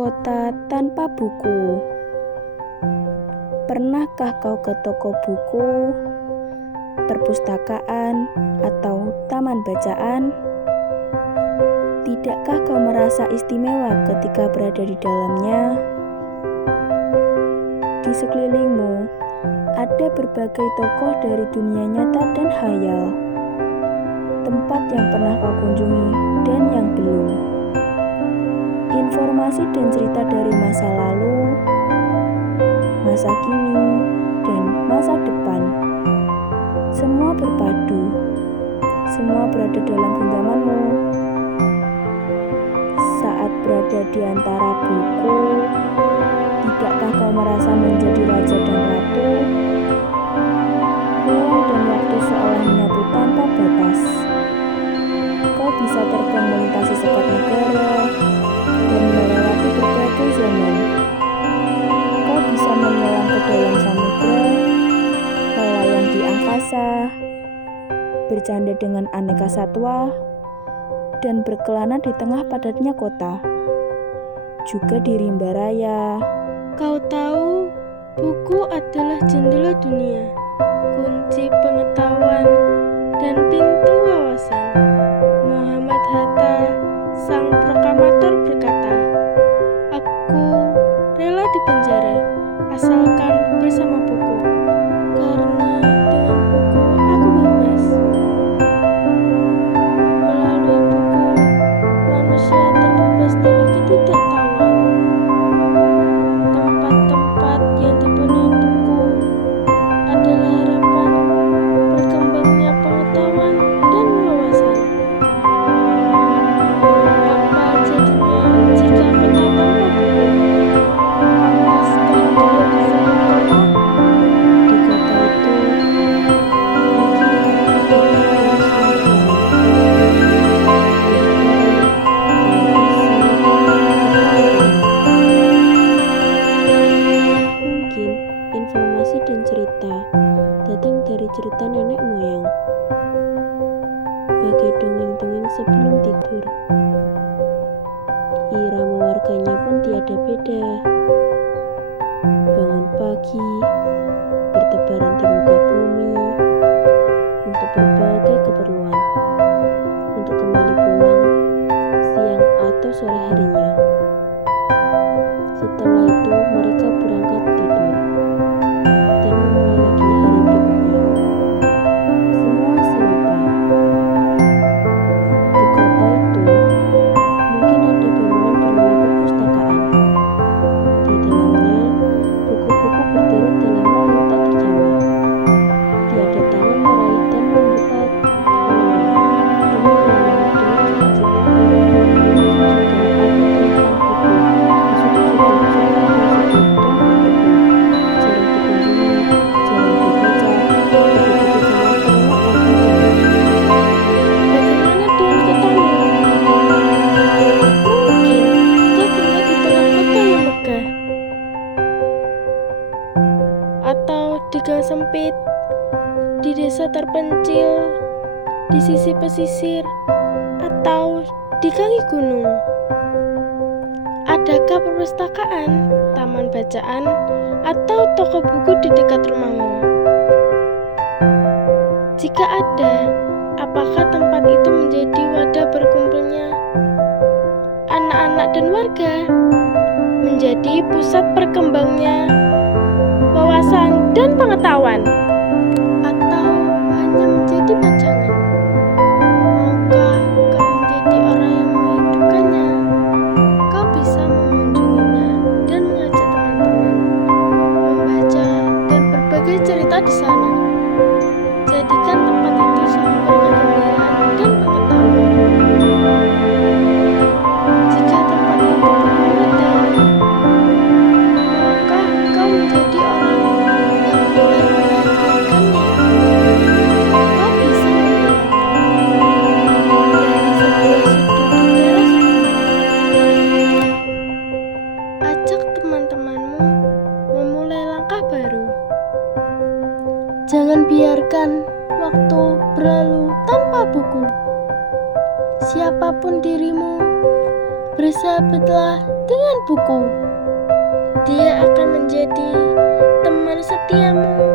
Kota tanpa buku. Pernahkah kau ke toko buku, perpustakaan, atau taman bacaan? Tidakkah kau merasa istimewa ketika berada di dalamnya? Di sekelilingmu ada berbagai tokoh dari dunia nyata dan khayal, tempat yang pernah kau kunjungi dan yang belum. Informasi dan cerita dari masa lalu, masa kini, dan masa depan. Semua berpadu, semua berada dalam genggamanmu. Saat berada di antara buku, tidakkah kau merasa menjadi raja dan ratu? Ruang dan waktu seolah menyatu tanpa batas. Kau bisa terbang melintasi sekat negara dan melewati berbagai zaman. Kau bisa menyelam ke dalam samudra, melayang di angkasa, bercanda dengan aneka satwa, dan berkelana di tengah padatnya kota, juga di rimba raya. Kau tahu, buku adalah jendela dunia, kunci pengetahuan, dan pintu wawasan. Muhammad Hatta, sang proklamator, berkata, "Aku rela dipenjara, asalkan bersama buku, karena dengan buku aku bebas." Melalui buku, manusia terbebas dari ketidaktahuan. Tempat-tempat yang dipenuhi buku adalah harapan berkembangnya pengetahuan dan wawasan. Apa jadinya jika kota tanpa buku? Pantaskah dia disebut kota? Di kota itu, mungkin tanpa peta garis lingkungan, mungkin informasi dan cerita datang dari cerita nenek moyang, bagai dongeng-dongeng sebelum tidur. Irama warganya pun tiada beda. Bangun pagi, bertebaran di muka bumi, untuk berbagai keperluan, untuk kembali pulang siang atau sore harinya. Setelah itu mereka berangkat tidur dan memulai lagi hari berikutnya. Semua serupa. Di kota itu mungkin ada bangunan bernama perpustakaan. Di dalamnya buku-buku berderet dalam layar tak terjamah. Tiada tangan meraih dan membuka halaman demi halaman dengan sukacita. Juga ada tumpukan buku di sudut-sudut serta ruang sibuk dan berdebu. Jarang dikunjungi, jarang dibaca, buku-buku zaman terlewat tanpa jejak. Bagaimana dengan kotamu? Mungkin kau tinggal di tengah kota yang megah, atau di gang sempit, di desa terpencil, di sisi pesisir, atau di kaki gunung. Adakah perpustakaan, taman bacaan, atau toko buku di dekat rumahmu? Jika ada, apakah tempat itu menjadi wadah berkumpulnya anak-anak dan warga? Menjadi pusat berkembangnya wawasan dan pengetahuan? Atau hanya menjadi pajangan? Maukah kau menjadi orang yang menghidupkannya? Kau bisa mengunjunginya dan mengajak teman-teman membaca dan berbagai cerita di sana. Jadikan tempat itu sumber kegembiraan dan pengetahuan. Jika tempat itu bermuatan, maukah kau menjadi orang yang mulai menghadirkannya? Kau bisa memulainya dari sebuah sudut di teras rumah. Ajak teman-temanmu memulai langkah baru. Jangan biarkan waktu berlalu tanpa buku. Siapapun dirimu, bersahabatlah dengan buku. Dia akan menjadi teman setiamu